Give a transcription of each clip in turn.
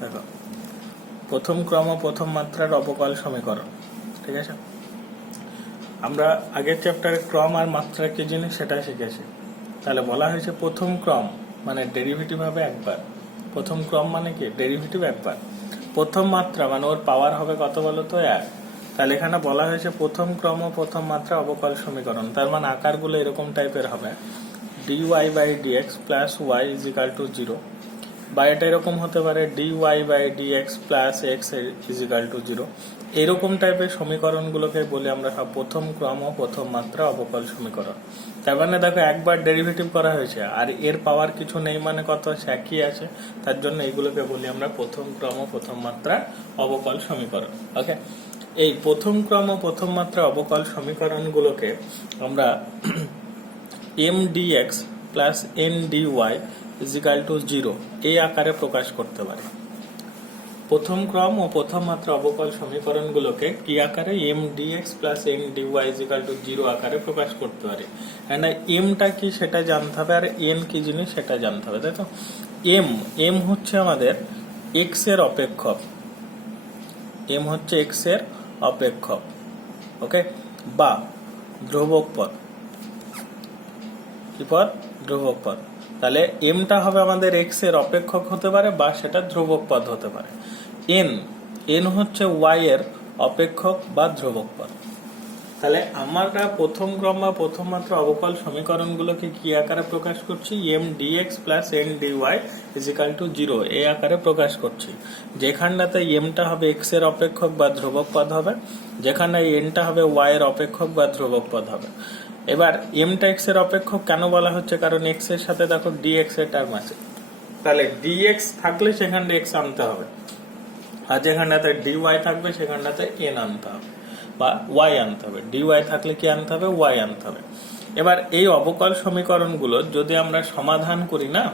দেখো, প্রথম ক্রম ও প্রথম মাত্রার অবকল সমীকরণ। ঠিক আছে, আমরা আগের চ্যাপ্টারে ক্রম আর মাত্রা কি জিনিস সেটা শিখেছি। তাহলে বলা হয়েছে প্রথম ক্রম মানে ডেরিভেটিভ হবে একবার। প্রথম ক্রম মানে কি? ডেরিভেটিভ একবার। প্রথম মাত্রা মানে ওর পাওয়ার হবে কত বলো তো? 1। তাহলে এখানে বলা হয়েছে প্রথম ক্রম ও প্রথম মাত্রা অবকল সমীকরণ। তার মানে আকারগুলো এরকম টাইপের হবে, dy by dx plus y is equal to 0, বা এটা এরকম হতে পারে dy by dx plus x is equal to 0। এরকম টাইপের সমীকরণগুলোকে বলি আমরা সব প্রথম ক্রম ও প্রথম মাত্রা অবকল সমীকরণ। তার মানে দেখো, একবার ডেরিভেটিভ করা হয়েছে আর এর পাওয়ার কিছু নেই, মানে কত আছে? একই আছে। তার জন্য এইগুলোকে বলি আমরা প্রথম ক্রম ও প্রথম মাত্রা অবকল সমীকরণ। ওকে, এই প্রথম ক্রম ও প্রথম মাত্রা অবকল সমীকরণগুলোকে আমরা M DX plus N DY is equal to 0 এই আকারে প্রকাশ করতে পারি। প্রথম ক্রম ও প্রথম মাত্রা অবকল সমীকরণগুলোকে কি আকারে? M DX plus N DY is equal to 0 আকারে প্রকাশ করতে পারি। এন্ড এমটা কি সেটা জানতে হবে, আর এন কি জিনিস সেটা জানতে হবে, তাই তো? এম হচ্ছে আমাদের এক্স এর অপেক্ষক। এম হচ্ছে এক্স এর অপেক্ষক, ওকে, বা ধ্রুবক পদ। কি পদ? ধ্রুবক পদ। তাহলে এমটা হবে আমাদের এক্স এর অপেক্ষক হতে পারে, বা সেটা ধ্রুবক পদ হতে পারে। এন হচ্ছে ওয়াই এর অপেক্ষক বা ধ্রুবক পদ। তাহলে আমরা প্রথম ক্রম বা প্রথম মাত্রা অবকল সমীকরণগুলোকে কি আকারে প্রকাশ করছি? M DX plus N DY is equal to 0 এই আকারে প্রকাশ করছি। যেখানটাতে এমটা হবে এক্স এর অপেক্ষক বা ধ্রুবক পদ হবে, যেখানে এনটা হবে ওয়াই এর অপেক্ষক বা ধ্রুবক পদ হবে। এবার এমটা এক্স এর অপেক্ষক কেন বলা হচ্ছে? কারণ এক্স এর সাথে দেখো ডিএক্স এর টার্ম আছে। তাহলে ডিএক্স থাকলে সেখানটা এক্স আনতে হবে, আর যেখানটাতে ডিওয়াই থাকবে সেখানটাতে এন আনতে হবে বা ওয়াই আনতে হবে। ডিওয়াই থাকলে কি আনতে হবে? ওয়াই আনতে হবে। এবার এই অবকল সমীকরণগুলো যদি আমরা সমাধান করি না,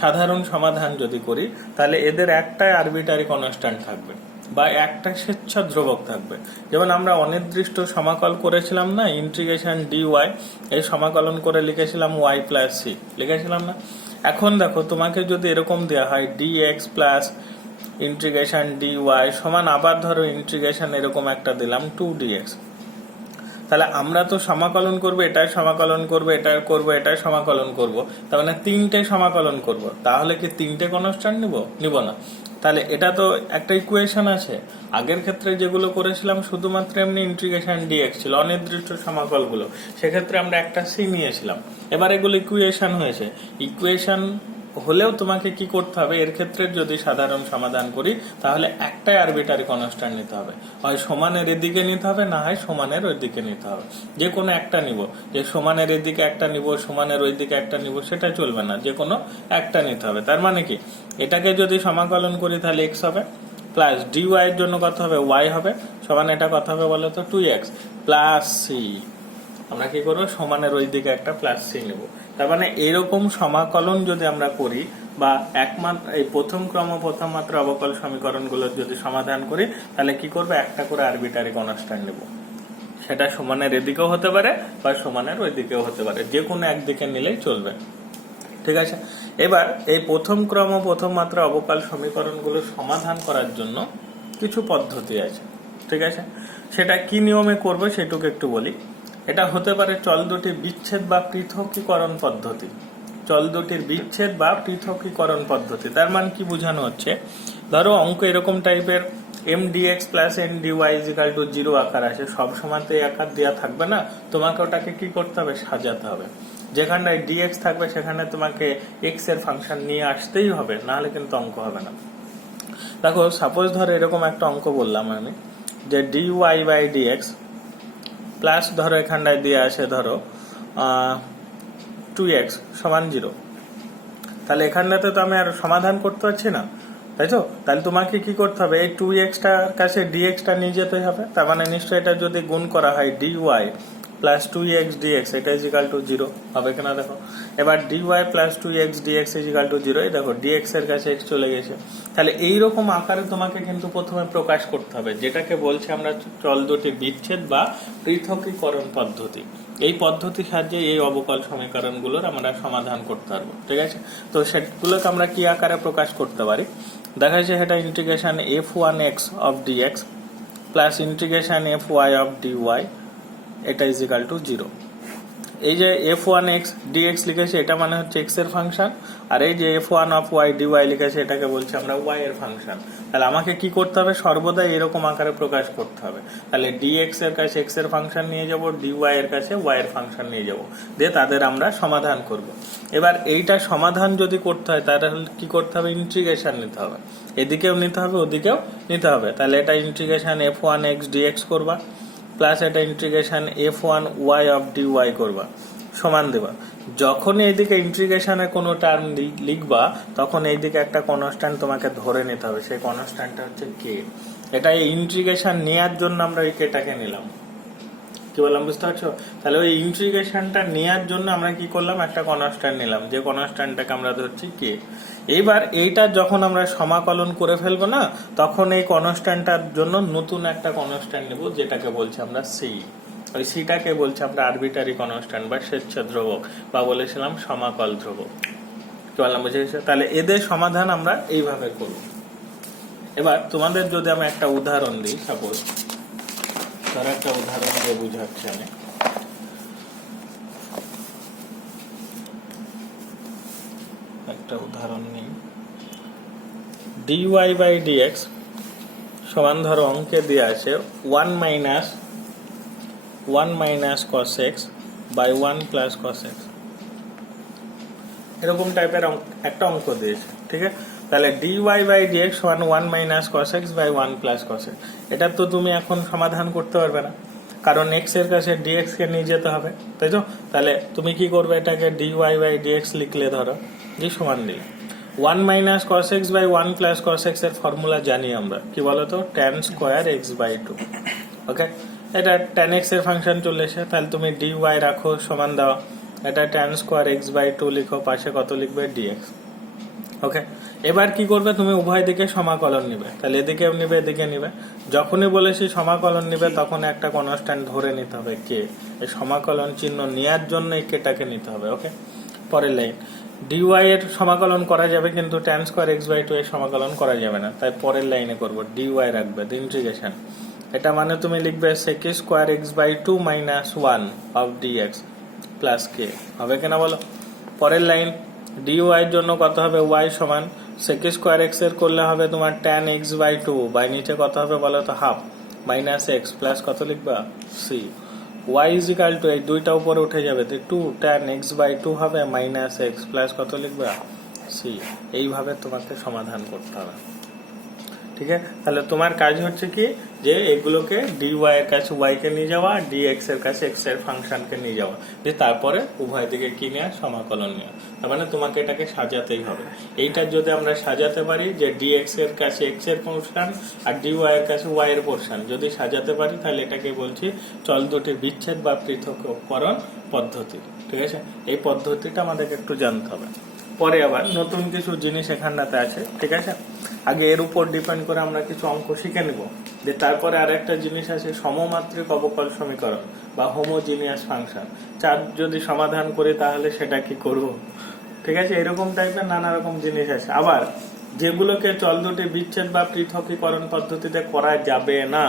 সাধারণ সমাধান যদি করি, তাহলে এদের একটাই আরবিটারি কনস্ট্যান্ট থাকবে বা একটা স্বেচ্ছা ধ্রুবক থাকবে। যেমন আমরা অনির্দিষ্ট সমাকল করেছিলাম না, ইন্টিগ্রেশন ডিওয়াই, এই সমাকলন করে লিখেছিলাম ওয়াই প্লাস সি, লিখেছিলাম না? এখন দেখো, তোমাকে যদি এরকম দেওয়া হয় ডিএক্স প্লাস ইন্টিগ্রেশন ডিওয়াই সমান, আবার ধরো ইন্টিগ্রেশন এরকম একটা দিলাম 2dx, তাহলে আমরা তো সমাকলন করবো, এটাই সমাকলন করবো, এটাই করবো, এটাই সমাকলন করবো, তার মানে তিনটে সমাকলন করব। তাহলে কি তিনটে কনস্ট্যান্ট নিব না? তাহলে এটা তো একটা ইকুয়েশন আছে। আগের ক্ষেত্রে যেগুলো করেছিলাম শুধুমাত্র এমনি ইন্টিগ্রেশন ডিএক্স ছিল, অনির্দিষ্ট সমাকলগুলো, সেক্ষেত্রে আমরা একটা সি নিয়েছিলাম। এবার এগুলো ইকুয়েশন হয়েছে। ইকুয়েশন হলেও তোমাকে কি করতে হবে? এর ক্ষেত্রে যদি সাধারণ সমাধান করি, তাহলে একটাই আরবিটারি কনস্ট্যান্ট নিতে হবে। হয় সমানের এদিকে নিতে হবে, না হয় সমানের ওই দিকে নিতে হবে। যে কোনো একটা নিব, যে সমানের এদিকে একটা নিব, সমানের ওই দিকে একটা নিব, সেটা চলবে না, যে কোনো একটা নিতে হবে। তার মানে কি, এটাকে যদি সমাকলন করি তাহলে এক্স হবে, প্লাস ডিওয়াই এর জন্য কত হবে? ওয়াই হবে, সমান এটা কত হবে বলো তো? 2x plus C. আমরা কি করবো? সমানের ওই দিকে একটা প্লাস সি নেব। তার মানে এরকম সমাকলন যদি আমরা করি, বা একমাত্র এই প্রথম ক্রম প্রথম মাত্রা অবকল সমীকরণগুলোর যদি সমাধান করি, তাহলে কি করবো? একটা করে আরবিটারি কনস্ট্যান্ট নেব। সেটা সমানের এদিকেও হতে পারে বা সমানের ওই দিকেও হতে পারে, যে কোনো একদিকে নিলেই চলবে। ঠিক আছে, এবার এই প্রথম ক্রম প্রথম মাত্রা অবকল সমীকরণগুলো সমাধান করার জন্য কিছু পদ্ধতি আছে। ঠিক আছে, সেটা কি নিয়মে করবে সেটুকু একটু বলি। এটা হতে পারে চল দুটির বিচ্ছেদ বা পৃথকীকরণ পদ্ধতি। চল দুটির বিচ্ছেদ বা পৃথকীকরণ পদ্ধতি, তার মানে কি বোঝানো হচ্ছে? ধরো অঙ্ক এরকম টাইপের, M DX plus N DY is equal to 0 আকার আছে। সব সময় তো এই আকার দেওয়া থাকবে না, তোমাকে ওটাকে কি করতে হবে? সাজাতে হবে। যেখানটায় ডিএক্স থাকবে সেখানে তোমাকে এক্স এর ফাংশন নিয়ে আসতেই হবে, নাহলে কিন্তু অঙ্ক হবে না। দেখো, সাপোজ ধরো এরকম একটা অঙ্ক বললাম আমি, যে ডিওয়াই বাই ডিএক্স প্লাস ধরো এখানটায় দিয়ে আসে ধরো 2x সমান 0। তাহলে এখানটাতে তো আমি আর সমাধান করতে পারছি না, তাই তো? তাহলে তোমাকে কি করতে হবে? এই 2x টার কাছে dx টা নিয়ে যেতে হবে। তার মানে নিশ্চয়ই এটা যদি গুণ করা হয় dy প্লাস 2x dx, এটা ইজ ইকাল টু 0 হবে কিনা দেখো। এবার dy plus 2x dx is equal to 0, এই দেখো dx এর কাছে x চলে গেছে। তাহলে এইরকম আকারে তোমাকে কিন্তু প্রথমে প্রকাশ করতে হবে, যেটাকে বলছি আমরা চল দুটি বিচ্ছেদ বা পৃথকীকরণ পদ্ধতি। এই পদ্ধতির সাহায্যে এই অবকল সমীকরণগুলোর আমরা সমাধান করতে পারবো। ঠিক আছে, তো সেগুলোকে আমরা কি আকারে প্রকাশ করতে পারি? দেখা যাচ্ছে সেটা integration f1x of dx plus integration fy of dy, এটা ইজ ইকাল টু 0। এই যে f1x dx লিখেছি এটা মানে হচ্ছে x এর ফাংশন, আর এই যে f1 অফ y dy লিখেছি এটাকে বলছি আমরা y এর ফাংশন। তাহলে আমাকে কি করতে হবে, সর্বদা এরকম আকারে প্রকাশ করতে হবে। তাহলে dx এর কাছে x এর ফাংশন নিয়ে যাব, dy এর কাছে y এর ফাংশন নিয়ে যাব, দিয়ে তাদের আমরা সমাধান করব। এবার এইটা সমাধান যদি করতে হয় তাহলে কি করতে হবে, ইন্টিগ্রেশন নিতে হবে, এদিকেও নিতে হবে ওদিকেও নিতে হবে। তাহলে এটা ইন্টিগ্রেশন f1x dx করবা প্লাস এটা ইন্টিগ্রেশন f1y অফ dy করবা, সমান দেবা। যখন এইদিকে ইন্টিগ্রেশনের কোনো টার্ম লিখবা তখন এইদিকে একটা কনস্ট্যান্ট তোমাকে ধরে নিতে হবে, সেই কনস্ট্যান্টটা হচ্ছে কে। এটা ইন্টিগ্রেশন নেওয়ার জন্য আমরা ওই কেটাকে নিলাম, কি বললাম বুঝতে পারছো? তাহলে ওই ইন্টিগ্রেশনটা নেওয়ার জন্য আমরা কি করলাম, একটা কনস্ট্যান্ট নিলাম, যে কনস্ট্যান্টটাকে আমরা ধরছি কে। এইবার এইটা যখন আমরা সমাকলন করে ফেলবো না, তখন এই কনস্ট্যান্টটার জন্য নতুন একটা কনস্ট্যান্ট নেব, যেটাকে বলছি আমরা সি। ওই সিটাকে বলছি আমরা আরবিটারি কনস্ট্যান্ট বা স্বেচ্ছ ধ্রুবক, বা বলেছিলাম সমাকল ধ্রুবক, কি বললাম বুঝেছো? তাহলে এদের সমাধান আমরা এইভাবে করব। এবার তোমাদের যদি আমি একটা উদাহরণ দিই, সাপোজ ধর একটা উদাহরণ দিয়ে বুঝাচ্ছি আমি। একটা উদাহরণ নিই, dy বাই dx সমান ধরো অঙ্কে দিয়ে আছে 1 minus cos x by 1 plus cos x, এরকম টাইপের একটা অঙ্ক দিয়েছে, ঠিক আছে? তাহলে dy বাই dx সমান 1 minus cos x by 1 plus cos x। এটা তো তুমি এখন সমাধান করতে পারবে না, কারণ x এর কাছে dx কে নিয়ে যেতে হবে, তাই তো? তাহলে তুমি কি করবে, এটাকে dy বাই dx লিখলে ধরো যে সমান দিলে 1 minus cos x by 1 plus cos x এর ফর্মুলা জানি আমরা, কি বলতো, tan square x by 2। Okay, এটা tan x এর ফাংশন চলে এসে, তাহলে তুমি dy রাখো সমান দাও, এটা tan স্কয়ার x বাই 2 লিখো, পাশে কত লিখবে dx। ওকে, এবার কি করবে, তুমি উভয় দিকে সমাকলন নিবে, তাহলে এদিকেও নিবে এদিকে নিবে। যখনই বলেছি সমাকলন নিবে তখন একটা কনস্ট্যান্ট ধরে নিতে হবে কে, এই সমাকলন চিহ্ন নেওয়ার জন্য এই কেটাকে নিতে হবে। ওকে, পরের লাইন, dy এর সমাকলন করা যাবে কিন্তু tan স্কয়ার x বাই 2 এর সমাকলন করা যাবে না, তাই পরের লাইনে করব, dy রাখবে ইন্টিগ্রেশন, এটা মানে তুমি লিখবে sec square x by 2 minus 1 of dx plus কে, হবে কিনা বলো? পরের লাইন, dy এর জন্য কত হবে, y সমান sec স্কয়ার x এর করলে হবে তোমার tan x বাই 2, বাই নিচে কত হবে বলো তো, হাফ মাইনাস x প্লাস কত লিখবা, c। y is equal two, এই দুইটা উপরে উঠে যাবে, 2 tan x বাই 2 হবে মাইনাস x প্লাস কত লিখবা, c। এইভাবে তোমাকে সমাধান করতে হবে, ঠিক আছে? তাহলে তোমার কাজ হচ্ছে কি, যে এগুলোকে dy এর কাছে y কে নিয়ে যাওয়া, dx এর কাছে x এর ফাংশনকে নিয়ে যাওয়া, যে তারপরে উভয় দিকে কি নেওয়া, সমাকলন নেওয়া। তার মানে তোমাকে এটাকে সাজাতেই হবে। এইটা যদি আমরা সাজাতে পারি যে dx এর কাছে x এর পোরশন আর dy এর কাছে y এর পোরশন যদি সাজাতে পারি, তাহলে এটাকে বলছি চল দুটির বিচ্ছেদ বা পৃথককরণ পদ্ধতি, ঠিক আছে? এই পদ্ধতিটা আমাদেরকে একটু জানতে হবে। পরে আবার নতুন কিছু জিনিস এখানটাতে আছে, ঠিক আছে? আগে এর উপর ডিপেন্ড করে আমরা কিছু অঙ্ক শিখে নিব, যে তারপরে আরেকটা জিনিস আছে সমমাত্রিক অবকল সমীকরণ বা হোমোজিনিয়াস ফাংশন। চার যদি সমাধান করি তাহলে সেটা কি করব, ঠিক আছে? এরকম টাইপের নানা রকম জিনিস আছে। আবার যেগুলোকে চল দুটি বিচ্ছেদ বা পৃথকীকরণ পদ্ধতিতে করা যাবে না,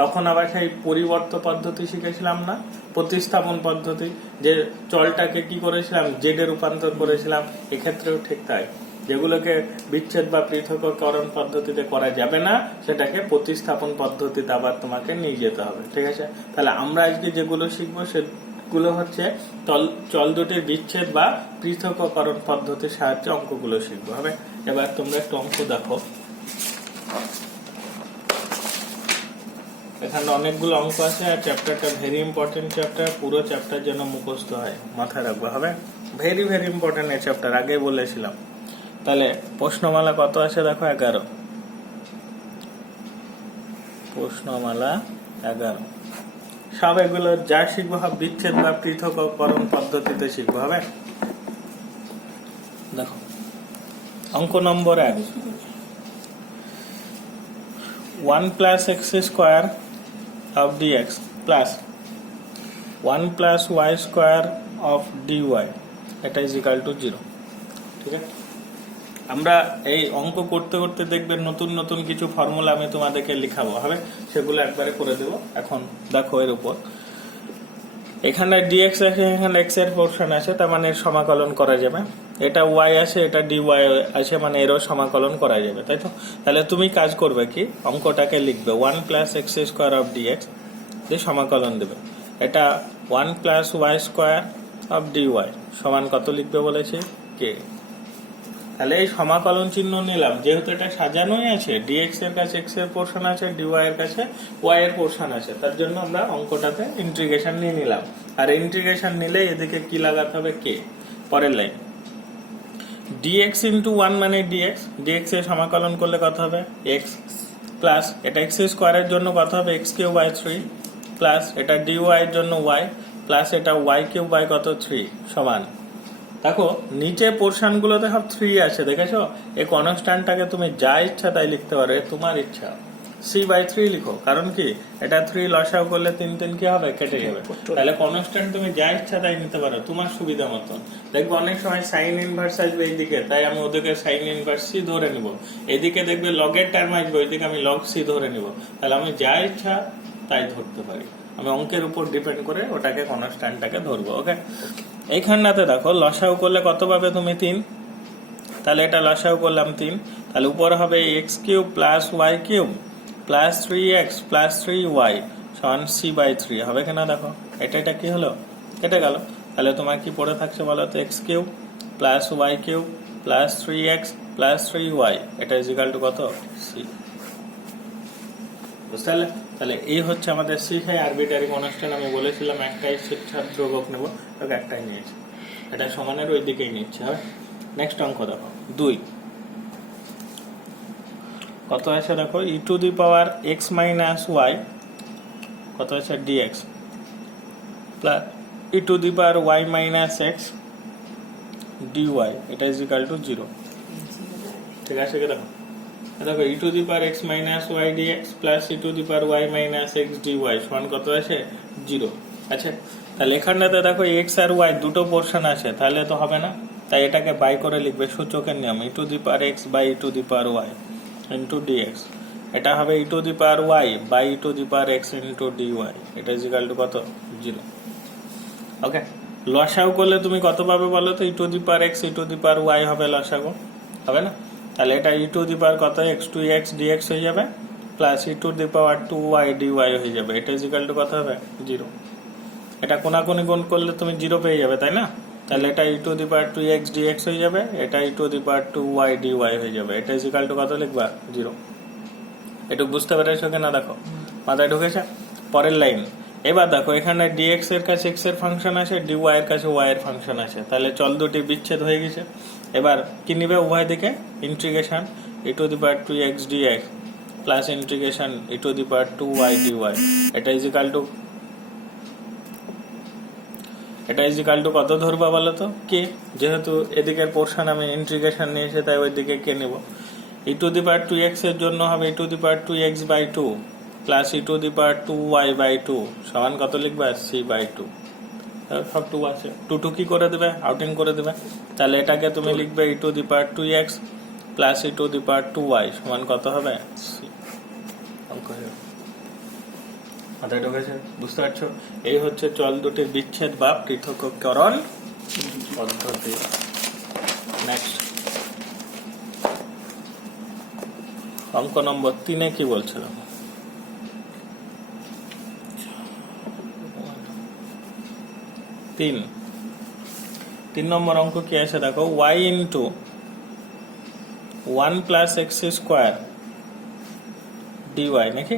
তখন আবার সেই পরিবর্ত পদ্ধতি শিখেছিলাম না, প্রতিস্থাপন পদ্ধতি, যে চলটাকে কি করেছিলাম, জেডে রূপান্তর করেছিলাম। এক্ষেত্রেও ঠিক তাই, যেগুলোকে বিচ্ছেদ বা পৃথকীকরণ পদ্ধতিতে করা যাবে না সেটাকে প্রতিস্থাপন পদ্ধতিতে আবার তোমাকে নিয়ে যেতে হবে, ঠিক আছে? তাহলে আমরা আজকে যেগুলো শিখবো সেগুলো হচ্ছে চল দুটির বিচ্ছেদ বা পৃথকীকরণ পদ্ধতির সাহায্যে অঙ্কগুলো শিখবো হবে। এবার তোমরা একটু অঙ্ক দেখো, এখানে অনেকগুলো অঙ্ক আছে, আর চ্যাপ্টারটা ভেরি ইম্পর্টেন্ট চ্যাপ্টার, পুরো চ্যাপ্টার যেন মুখস্থ হয়, মাথায় রাখবো হবে, ভেরি ভেরি ইম্পর্টেন্ট এই চ্যাপ্টার, আগে বলেছিলাম। তাহলে প্রশ্নমালা কত আছে দেখো, 11, প্রশ্নমালা 11। সব এগুলো যা শিখবো হবে বিচ্ছেদ বা পৃথকীকরণ পদ্ধতিতে শিখবো হবে। দেখো অঙ্ক নম্বর 1, 1 plus X square of dx plus 1 plus Y square of dy, এটা ইজ ইকাল টু 0, ঠিক আছে? আমরা এই অঙ্ক করতে করতে দেখবেন নতুন নতুন কিছু ফর্মুলা আমি তোমাদেরকে লিখাবো, হবে সেগুলো একবারে করে দেবো। এখন দেখো এর উপর এখানে ডিএক্স আছে, এখানে এক্স এর পোর্শন আছে, তার মানে এর সমাকলন করা যাবে। এটা ওয়াই আছে, এটা ডিওয়াই আছে, মানে এরও সমাকলন করা যাবে, তাই তো? তাহলে তুমি কাজ করবে কি, অঙ্কটাকে লিখবে 1 plus X square of DX দিয়ে সমাকলন দেবে। এটা 1 plus Y square of DY সমান কত লিখবে বলেছে, কে। তাহলে এই সমাকলন চিহ্ন নিলাম, যেহেতু এটা সাজানোই আছে, ডিএক্স এর কাছে এক্স এর পোর্শন আছে, ডিওয়াই এর কাছে ওয়াই এর পোর্শন আছে, তার জন্য আমরা অঙ্কটাতে ইন্টিগ্রেশন নিয়ে নিলাম। আর ইন্টিগ্রেশন নিলে এদিকে কি লাগাতে হবে, কে। পরের লাইন ডিএক্স ইন্টু 1 মানে ডিএক্স, ডিএক্স এর সমাকলন করলে কত হবে, এক্স প্লাস এটা এক্স স্কোয়ারের জন্য কত হবে, এক্স কিউব বাই 3 প্লাস এটা ডিওয়াই এর জন্য ওয়াই প্লাস এটা ওয়াই কিউব বাই কত 3 সমান। দেখো নিচে পোর্শন গুলোতে সব 3 আছে, দেখেছো? এই কনস্ট্যান্টটাকে তুমি যা ইচ্ছা তাই লিখতে পারো, তোমার ইচ্ছা। c/3 লিখো, কারণ কি এটা 3 লসাগু করলে 3 3 কি হবে, কেটে যাবে। তাহলে কনস্ট্যান্ট তুমি যা ইচ্ছা তাই নিতে পারো তোমার সুবিধা মতন। দেখবে অনেক সময় সাইন ইনভার্স আসবে এইদিকে, তাই আমি ওদিকে সাইন ইনভার্স সি ধরে নিব। এদিকে দেখবে লগের টার্ম আসবে, ওইদিকে আমি লগ সি ধরে নিব। তাহলে আমি যা ইচ্ছা তাই ধরতে পারি, আমি অঙ্কের উপর ডিপেন্ড করে ওটাকে কনস্ট্যান্টটাকে ধরবো। ওকে, এইখানটাতে দেখো লসাগু করলে কত পাবে তুমি, 3। তাহলে এটা লসাগু করলাম 3, তাহলে উপর হবে X cube plus Y cube plus 3x plus 3y সমান c/3 হবে কিনা দেখো। এটা কি হলো, কেটে গেল। তাহলে তোমার কি পড়ে থাকছে বলো তো, X cube plus Y cube plus 3x plus 3y এটা ইজিক্যাল টু কত, c। বুঝতে পারলে? তাহলে এই হচ্ছে আমাদের শিখাই আরবিটারি কনস্ট্যান্ট। আমি বলেছিলাম একটাই শিক্ষার ধ্রুবক নেব, ওকে একটাই নিয়েছি, এটা সমানের ওই দিকেই নিচ্ছে। হবে নেক্সট অঙ্ক দেখো 2 কত আছে দেখো, e to the power x minus y কত আছে dx plus E to the power y minus x dy এটা ইজিক্যাল টু 0। ঠিক আছে কি দেখো, দেখো e to the power x minus y dx plus E to the power y minus x dy সমান কত আছে 0। আচ্ছা, তাহলে এখানটাতে দেখো এক্স আর ওয়াই দুটো পোর্শন আছে, তাহলে তো হবে না, তাই এটাকে বাই করে লিখবে সূচকের নিয়ম, e to the power x by e to the power y into dx. এটা হবে e to the power y by e to the power x into dy এটা ইজিক্যাল টু কত, 0। ওকে, লসাগু করলে তুমি কত পাবে বলো তো, e to the power x e to the power y হবে লসাগু, হবে না? তাহলে এটা ই টু দি পাওয়ার কত, এক্স টু এক্স ডিএক্স হয়ে যাবে plus E to the power 2y DY হয়ে যাবে, এটা ইজিক্যাল টু কত হবে, 0। এটা কোনাকুনি গুণ করলে তুমি 0 পেয়ে যাবে, তাই না? তাহলে এটা ই to the power 2x dx হয়ে যাবে, এটা ই to the power 2y dy হয়ে যাবে, এটা ইকুয়াল টু কত লিখবা, 0। একটু বুঝতে পেরেছো কিনা দেখো, মাথায় ঢুকেছে? পরের লাইন এবার দেখো, এখানে dx এর কাছে x এর ফাংশন আছে, dy এর কাছে y এর ফাংশন আছে, তাহলে চল দুটি বিচ্ছেদ হয়ে গেছে। এবার কি নিবে, উভয় দিকে integration E to the power 2x dx plus integration E to the power 2y dy এটা ইজিক্যাল টু কত ধরবা বলো তো, কে। যেহেতু এদিকের পোর্শন আমি ইন্টিগ্রেশন নিয়েছি, তাই ওই দিকে কে নেব। ই টু দি পাওয়ার 2x এর জন্য হবে e to the power 2x by 2 plus E to the power 2y by 2 সমান কত লিখবা, c/2। সব 2 আছে, 2 কি করে দেবে, আউটিং করে দেবে। তাহলে এটাকে তুমি লিখবে e to the power 2x plus E to the power 2y সমান কত হবে, c। অঙ্ক হয়ে মাথায় ঢুকেছে, বুঝতে পারছো? এই হচ্ছে চল দুটির বিচ্ছেদ বা পৃথকীকরণ পদ্ধতি। নেক্সট অঙ্ক নম্বর 3 কি বলছিলাম, 3 নম্বর অঙ্ক কি আছে দেখো, y into 1 plus X square DY নাকি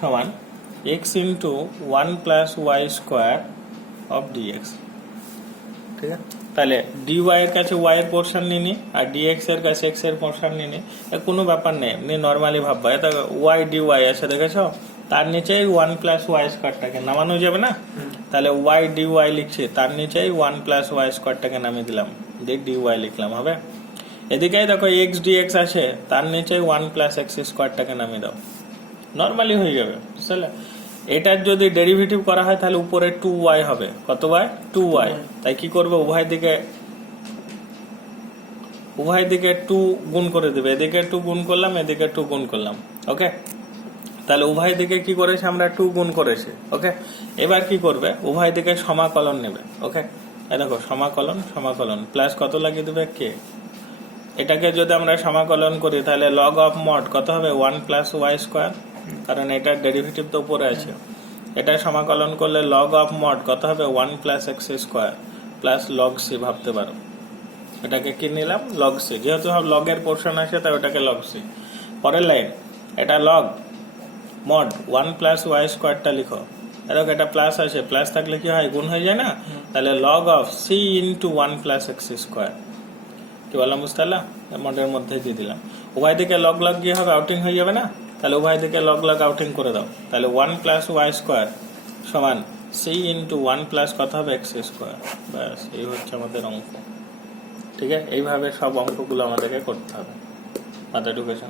সমান x into 1 plus Y square of DX. ঠিক আছে, তাহলে dy এর কাছে y এর পোর্শন নিনি আর dx এর কাছে x এর পোর্শন নিনি, কোনো ব্যাপার নেই, এমনি নর্মালি ভাববা। এটা y dy আছে, দেখেছো? তার নিচে 1 প্লাস ওয়াই স্কোয়ারটাকে নামানো যাবে না, তাহলে y dy লিখছি, তার নিচে 1 প্লাস ওয়াই স্কোয়ারটাকে নামিয়ে দিলাম, দিয়ে dy লিখলাম। হবে এদিকে দেখো x dx আছে, তার নিচে 1 প্লাস এক্স স্কোয়ারটাকে নামিয়ে দাও, নর্মালি হয়ে যাবে। বুঝলে? এটার যদি ডেরিভেটিভ করা হয় তাহলে উপরে 2y হবে, কত y, 2y। তাই কি করবে, উভয় দিকে উভয় দিকে 2 গুণ করে দেবে, এদিকে 2 গুণ করলাম, এদিকে 2 গুণ করলাম। ওকে, তাহলে উভয় দিকে কি করেছে আমরা 2 গুণ করেছি। ওকে, এবার কি করবে, উভয় দিকে সমাকলন নেবে। ওকে, এই দেখো সমাকলন সমাকলন প্লাস কত লাগিয়ে দেবে কে। এটাকে যদি আমরা সমাকলন করি তাহলে লগ অফ মড কত হবে 1 প্লাস ওয়াই স্কোয়ার, কারণ এটার ডেরিভেটিভ তো উপরে আছে। এটা সমাকলন করলে লগ অফ মড কত হবে 1 plus X square plus log C ভাবতে পারো। এটাকে কি নিলাম লগ সি, যেহেতু লগের পোর্শন আছে তাই ওটাকে লগ সি। পরের লাইন, এটা লগ মড 1 প্লাস ওয়াই স্কোয়ারটা লিখো। দেখো এটা প্লাস আছে, প্লাস থাকলে কি হয় গুণ হয়ে যায় না, তাহলে log of C into 1 plus X square. কি বললাম বুঝতে পারলাম, মডের মধ্যে দিয়ে দিলাম। উভয় দিকে লগ লগ গিয়ে হবে আউটিং হয়ে যাবে না, তাহলে উভয় দিকে লগ লগ আউটিং করে দাও। তাহলে 1 প্লাস ওয়াই স্কোয়ার সমান সি ইন্টু 1 প্লাস কত হবে এক্স স্কোয়ার। ব্যাস, এই হচ্ছে আমাদের অঙ্ক। ঠিক আছে, এইভাবে সব অঙ্কগুলো আমাদেরকে করতে হবে। মাথা ঢুকেছে?